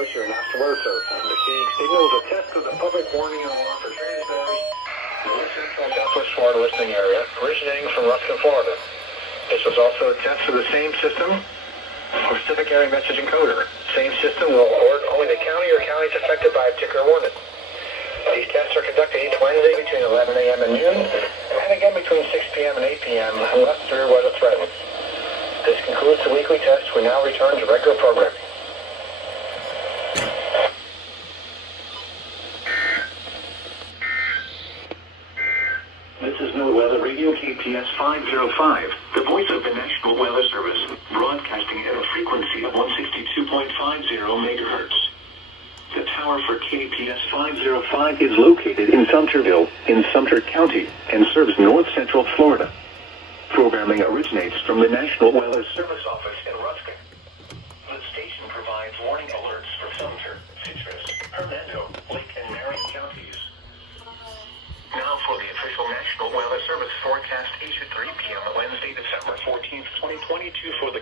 voice your NASA weather service. Receiving signals a test of the public warning and alarm for transmitters in the central and southwest Florida listening area, originating from Ruskin, Florida. This was also a test of the same system, or Pacific Area Message Encoder. Same system will alert only the county or counties affected by a particular warning. These tests are conducted each Wednesday between 11 a.m. and noon, and again between 6 p.m. and 8 p.m. unless severe weather threatens. This concludes the weekly test. We now return to regular programming. This is NOAA Weather Radio KPS505, the voice of the National Weather Service, broadcasting at a frequency of 162.50 megahertz. The tower for KPS505 is located in Sumterville, in Sumter County, and serves north central Florida. Programming originates from the National Weather Service office in Ruskin. The station provides warning alerts for Sumter, Citrus, Hernando, Lake, and Marion counties. Now for the official National Weather Service forecast issued 3 p.m. on Wednesday, December 14th, 2022 for the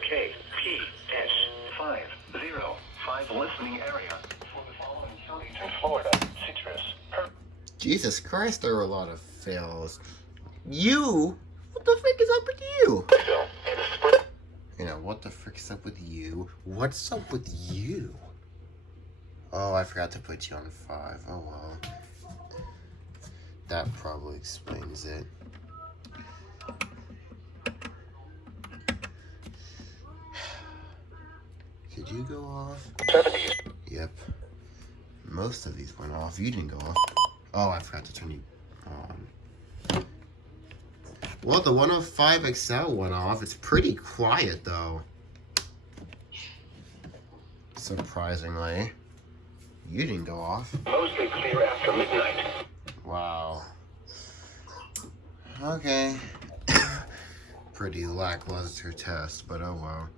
KPS505 listening area for the following counties in Florida: Citrus, Jesus Christ, there are a lot of fails. You? What the frick is up with you? You know, what the frick is up with you? What's up with you? Oh, I forgot to put you on 5. Oh well. That probably explains it. Did you go off? 70s. Yep. Most of these went off. You didn't go off. Oh, I forgot to turn you on. Well, the 105 XL went off. It's pretty quiet, though. Surprisingly. You didn't go off. Mostly clear after midnight. Wow. Okay. Pretty lackluster test, but oh well.